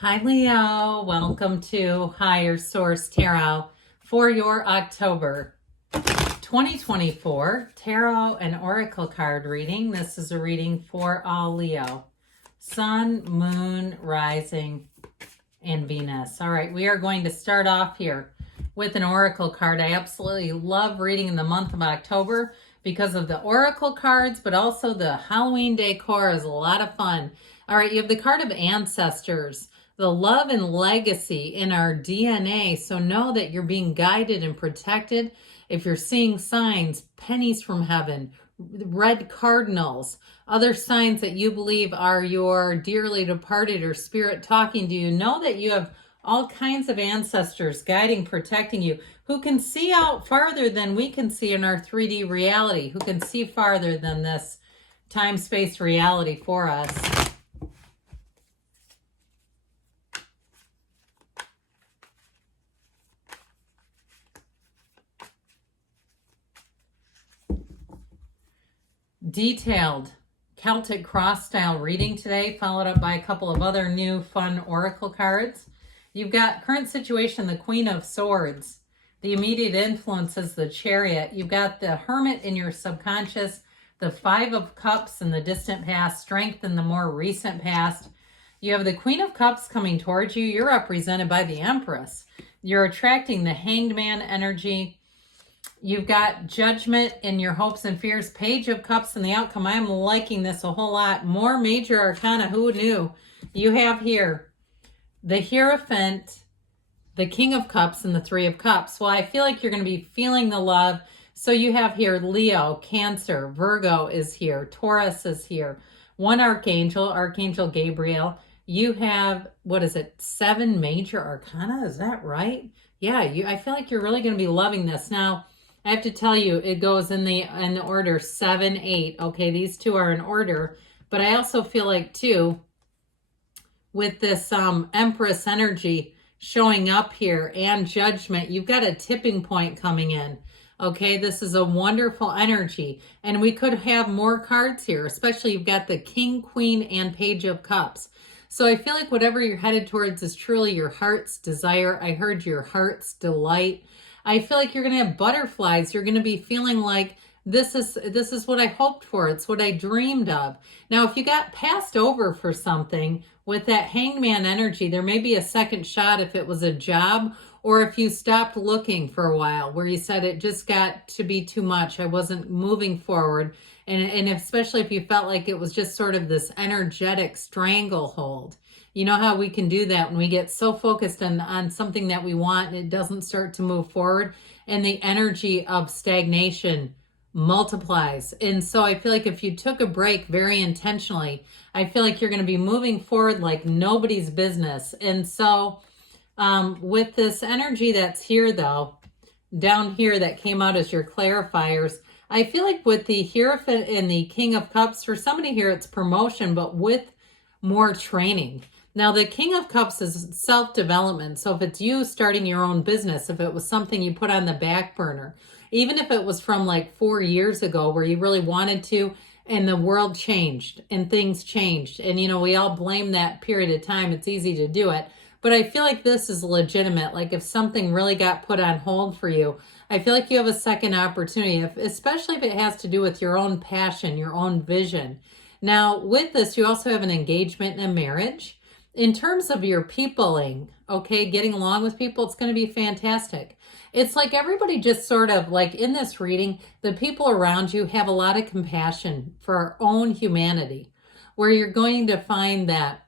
Hi, Leo. Welcome to Higher Source Tarot for your October 2024 Tarot and Oracle card reading. This is a reading for all Leo. Sun, Moon, Rising, and Venus. All right, we are going to start off here with an Oracle card. I absolutely love reading in the month of October because of the Oracle cards, but also the Halloween decor is a lot of fun. All right, you have the card of Ancestors, the love and legacy in our DNA. So know that you're being guided and protected. If you're seeing signs, pennies from heaven, red cardinals, other signs that you believe are your dearly departed or spirit talking to you, know that you have all kinds of ancestors guiding, protecting you, who can see out farther than we can see in our 3D reality, who can see farther than this time-space reality for us. Detailed Celtic cross style reading today, followed up by a couple of other new fun oracle cards. You've got current situation, the Queen of Swords. The immediate influence is the Chariot. You've got the Hermit in your subconscious, the Five of Cups in the distant past, Strength in the more recent past. You have the Queen of Cups coming towards you. You're represented by the Empress. You're attracting the Hanged Man energy. You've got Judgment in your hopes and fears, Page of Cups in the outcome. I'm liking this a whole lot. More major arcana. Who knew? You have here the Hierophant, the King of Cups, and the Three of Cups. Well, I feel like you're going to be feeling the love. So you have here Leo, Cancer, Virgo is here, Taurus is here. One archangel, Archangel Gabriel. You have, what is it, 7 major arcana? Is that right? Yeah, I feel like you're really going to be loving this. Now, I have to tell you, it goes in the order 7, 8. Okay, these two are in order. But I also feel like, too, with this Empress energy showing up here and Judgment, you've got a tipping point coming in. Okay, this is a wonderful energy. And we could have more cards here, especially you've got the King, Queen, and Page of Cups. So I feel like whatever you're headed towards is truly your heart's desire. I heard your heart's delight. I feel like you're going to have butterflies. You're going to be feeling like this is what I hoped for. It's what I dreamed of. Now, if you got passed over for something with that hangman energy, there may be a second shot if it was a job, or if you stopped looking for a while where you said it just got to be too much. I wasn't moving forward. And especially if you felt like it was just sort of this energetic stranglehold. You know how we can do that when we get so focused on something that we want and it doesn't start to move forward, and the energy of stagnation multiplies. And so I feel like if you took a break very intentionally, I feel like you're going to be moving forward like nobody's business. And so with this energy that's here, though, down here that came out as your clarifiers, I feel like with the Hierophant and the King of Cups, for somebody here, it's promotion, but with more training. Now, the King of Cups is self-development. So if it's you starting your own business, if it was something you put on the back burner, even if it was from like 4 years ago where you really wanted to, and the world changed and things changed. And, you know, we all blame that period of time. It's easy to do it. But I feel like this is legitimate. Like if something really got put on hold for you, I feel like you have a second opportunity, especially if it has to do with your own passion, your own vision. Now, with this, you also have an engagement and a marriage. In terms of your peopling, okay, getting along with people, it's going to be fantastic. It's like everybody just sort of like in this reading, the people around you have a lot of compassion for our own humanity, where you're going to find that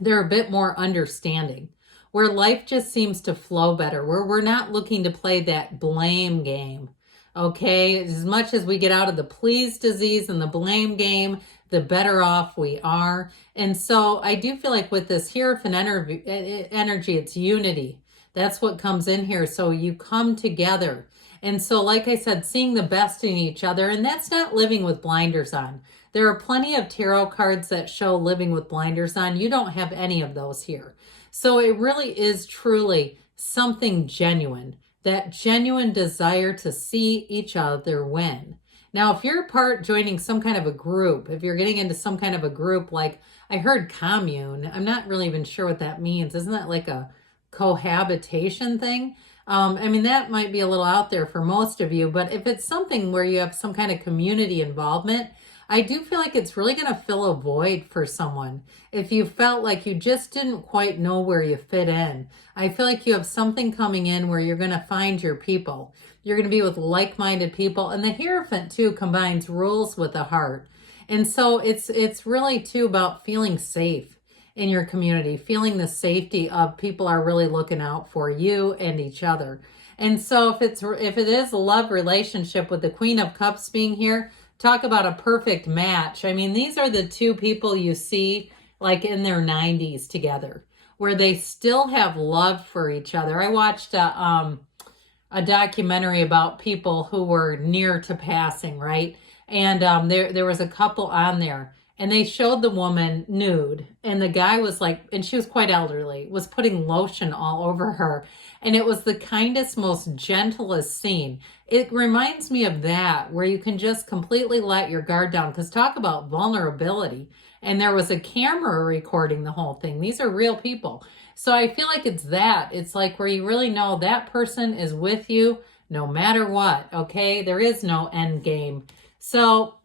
they're a bit more understanding, where life just seems to flow better, where we're not looking to play that blame game. Okay, as much as we get out of the please disease and the blame game, the better off we are. And so I do feel like with this Hierophant energy, it's unity. That's what comes in here. So you come together. And so, like I said, seeing the best in each other, and that's not living with blinders on. There are plenty of tarot cards that show living with blinders on. You don't have any of those here. So it really is truly something genuine, that genuine desire to see each other win. Now, if you're joining some kind of a group, if you're getting into some kind of a group, like I heard commune, I'm not really even sure what that means. Isn't that like a cohabitation thing? I mean, that might be a little out there for most of you, but if it's something where you have some kind of community involvement, I do feel like it's really going to fill a void for someone. If you felt like you just didn't quite know where you fit in, I feel like you have something coming in where you're going to find your people. You're going to be with like-minded people. And the Hierophant, too, combines rules with the heart. And so it's really, too, about feeling safe in your community, feeling the safety of people are really looking out for you and each other. And so if it is a love relationship with the Queen of Cups being here, talk about a perfect match. I mean, these are the two people you see like in their 90s together, where they still have love for each other. I watched a documentary about people who were near to passing, right? And there was a couple on there, and they showed the woman nude, and the guy was like, and she was quite elderly, was putting lotion all over her. And it was the kindest, most gentlest scene. It reminds me of that, where you can just completely let your guard down, because talk about vulnerability. And there was a camera recording the whole thing. These are real people. So I feel like it's that. It's like where you really know that person is with you no matter what, okay? There is no end game. So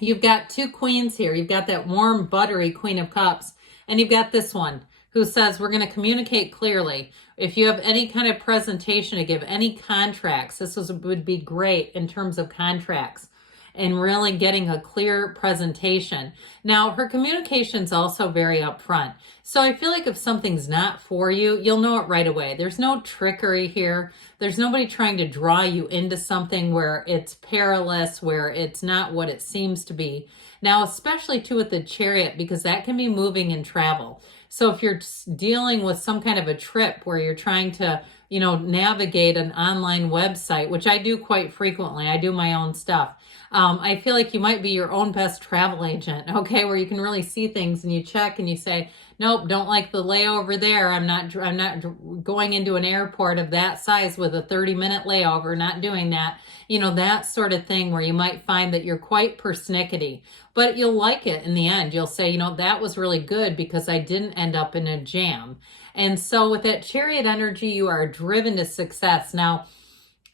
you've got two queens here. You've got that warm, buttery Queen of Cups, and you've got this one who says, we're going to communicate clearly. If you have any kind of presentation to give, any contracts, would be great in terms of contracts and really getting a clear presentation. Now, her communication's also very upfront. So I feel like if something's not for you, you'll know it right away. There's no trickery here. There's nobody trying to draw you into something where it's perilous, where it's not what it seems to be. Now, especially too with the Chariot, because that can be moving and travel. So if you're dealing with some kind of a trip where you're trying to, navigate an online website, which I do quite frequently, I do my own stuff. I feel like you might be your own best travel agent, okay, where you can really see things and you check and you say, nope, don't like the layover there. I'm not going into an airport of that size with a 30-minute layover, not doing that. That sort of thing where you might find that you're quite persnickety, but you'll like it in the end. You'll say, that was really good because I didn't end up in a jam. And so with that Chariot energy, you are driven to success. Now,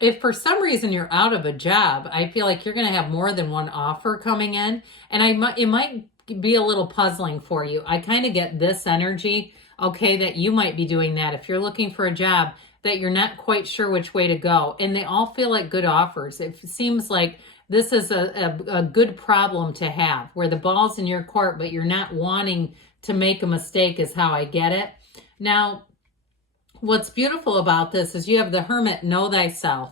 if for some reason you're out of a job, I feel like you're going to have more than one offer coming in, and it might be a little puzzling for you. I kind of get this energy, okay, that you might be doing that. If you're looking for a job that you're not quite sure which way to go, and they all feel like good offers. It seems like this is a good problem to have, where the ball's in your court, but you're not wanting to make a mistake is how I get it. Now, what's beautiful about this is you have the Hermit, know thyself,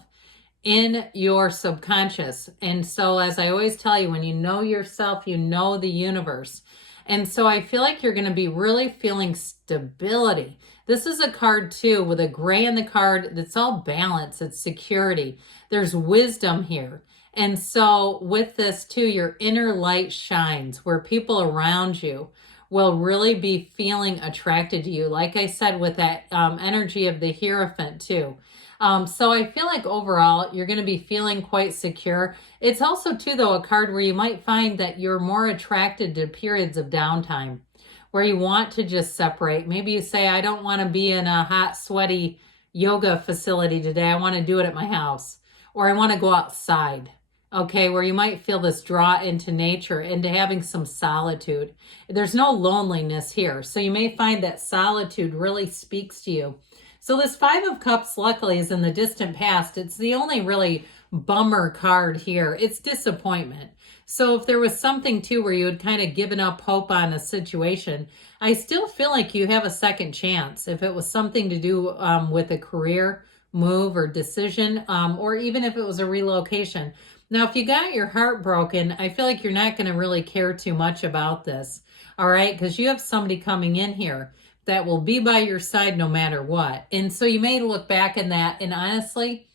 in your subconscious. And so, as I always tell you, when you know yourself, you know the universe. And so I feel like you're going to be really feeling stability. This is a card too with a gray in the card that's all balance. It's security. There's wisdom here. And so with this too, your inner light shines where people around you will really be feeling attracted to you. Like I said, with that energy of the Hierophant too. So I feel like overall, you're going to be feeling quite secure. It's also too, though, a card where you might find that you're more attracted to periods of downtime, where you want to just separate. Maybe you say, I don't want to be in a hot, sweaty yoga facility today. I want to do it at my house, or I want to go outside. Okay, where you might feel this draw into nature, into having some solitude. There's no loneliness here. So you may find that solitude really speaks to you. So this Five of Cups, luckily, is in the distant past. It's the only really bummer card here. It's disappointment. So if there was something too where you had kind of given up hope on a situation, I still feel like you have a second chance. If it was something to do with a career move or decision, or even if it was a relocation. Now, if you got your heart broken, I feel like you're not going to really care too much about this, all right? Because you have somebody coming in here that will be by your side no matter what. And so you may look back in that, and honestly,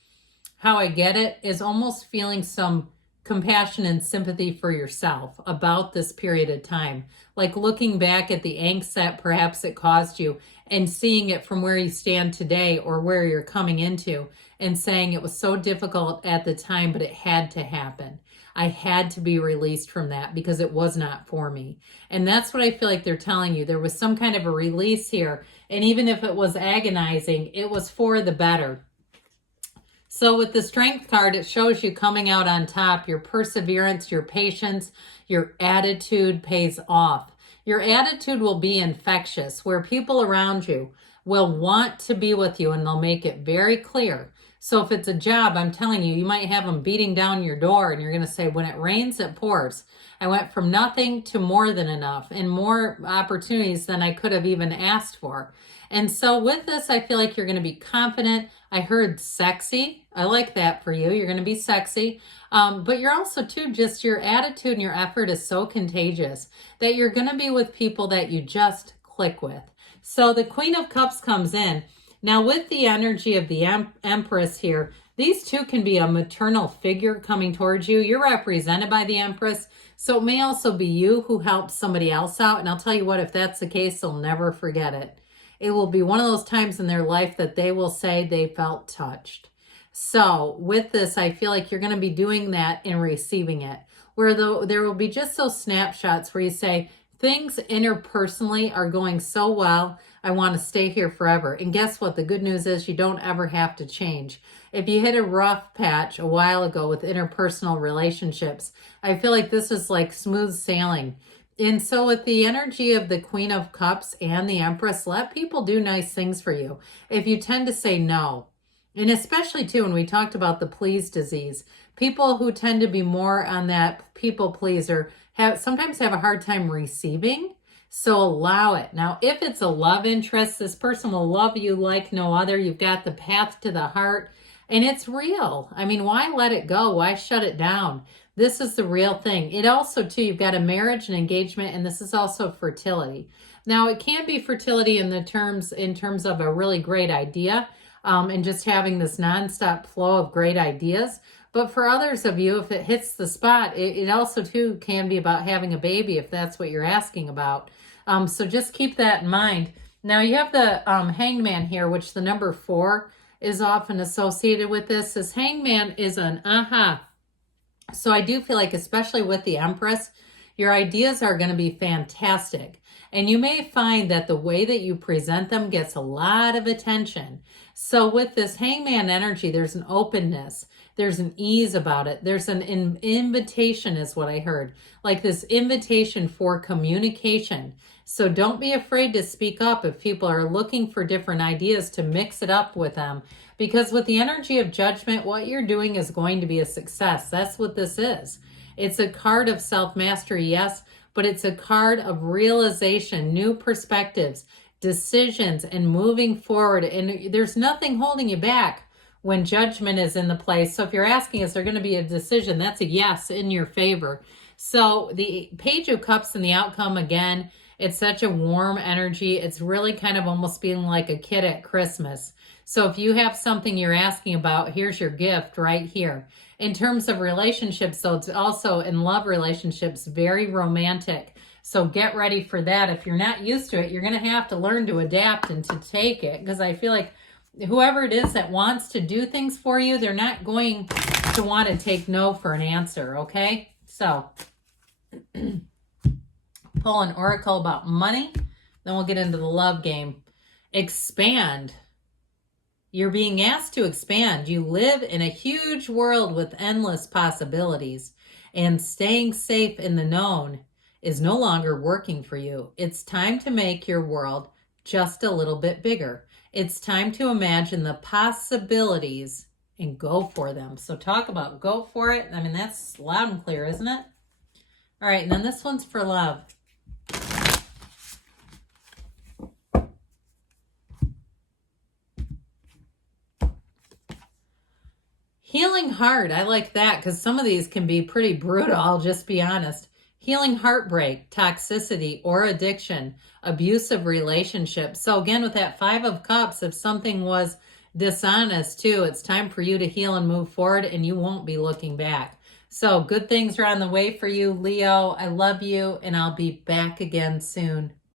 how I get it is almost feeling some compassion and sympathy for yourself about this period of time. Like looking back at the angst that perhaps it caused you and seeing it from where you stand today or where you're coming into and saying it was so difficult at the time, but it had to happen. I had to be released from that because it was not for me. And that's what I feel like they're telling you. There was some kind of a release here. And even if it was agonizing, it was for the better. So with the Strength card, it shows you coming out on top. Your perseverance, your patience, your attitude pays off. Your attitude will be infectious, where people around you will want to be with you, and they'll make it very clear. So if it's a job, I'm telling you, you might have them beating down your door, and you're going to say, when it rains, it pours. I went from nothing to more than enough and more opportunities than I could have even asked for. And so with this, I feel like you're going to be confident. I heard sexy. I like that for you. You're going to be sexy. But you're also, too, just your attitude and your effort is so contagious that you're going to be with people that you just click with. So the Queen of Cups comes in. Now, with the energy of the Empress here, these two can be a maternal figure coming towards you. You're represented by the Empress. So it may also be you who helps somebody else out. And I'll tell you what, if that's the case, they'll never forget it. It will be one of those times in their life that they will say they felt touched. So with this, I feel like you're going to be doing that and receiving it. Where there will be just those snapshots where you say, things interpersonally are going so well, I want to stay here forever. And guess what? The good news is you don't ever have to change. If you hit a rough patch a while ago with interpersonal relationships, I feel like this is like smooth sailing. And so with the energy of the Queen of Cups and the Empress, let people do nice things for you. If you tend to say no, and especially too when we talked about the please disease, people who tend to be more on that people pleaser sometimes have a hard time receiving. So allow it. Now, if it's a love interest, this person will love you like no other. You've got the path to the heart and it's real. I mean, why let it go? Why shut it down? This is the real thing. It also, too, you've got a marriage and engagement, and this is also fertility. Now, it can be fertility in terms of a really great idea and just having this nonstop flow of great ideas. But for others of you, if it hits the spot, it also, too, can be about having a baby if that's what you're asking about. So just keep that in mind. Now, you have the Hangman here, which the number 4 is often associated with this. This Hangman is an aha. So I do feel like, especially with the Empress, your ideas are going to be fantastic. And you may find that the way that you present them gets a lot of attention. So with this Hangman energy, there's an openness. There's an ease about it. There's an invitation is what I heard. Like this invitation for communication. So don't be afraid to speak up if people are looking for different ideas to mix it up with them. Because with the energy of judgment, what you're doing is going to be a success. That's what this is. It's a card of self-mastery, yes, but it's a card of realization, new perspectives, decisions, and moving forward. And there's nothing holding you back when judgment is in the place. So if you're asking, is there going to be a decision? That's a yes in your favor. So the Page of Cups and the outcome, again, it's such a warm energy. It's really kind of almost being like a kid at Christmas. So if you have something you're asking about, here's your gift right here. In terms of relationships, though, it's also in love relationships, very romantic. So get ready for that. If you're not used to it, you're going to have to learn to adapt and to take it. Because I feel like whoever it is that wants to do things for you, they're not going to want to take no for an answer, okay? So pull an oracle about money. Then we'll get into the love game. Expand. You're being asked to expand. You live in a huge world with endless possibilities, and staying safe in the known is no longer working for you. It's time to make your world just a little bit bigger. It's time to imagine the possibilities and go for them. So talk about go for it. I mean, that's loud and clear, isn't it? All right, and then this one's for love. Healing heart. I like that because some of these can be pretty brutal, I'll just be honest. Healing heartbreak, toxicity, or addiction, abusive relationships. So again, with that 5 of Cups, if something was dishonest too, it's time for you to heal and move forward, and you won't be looking back. So good things are on the way for you, Leo. I love you, and I'll be back again soon.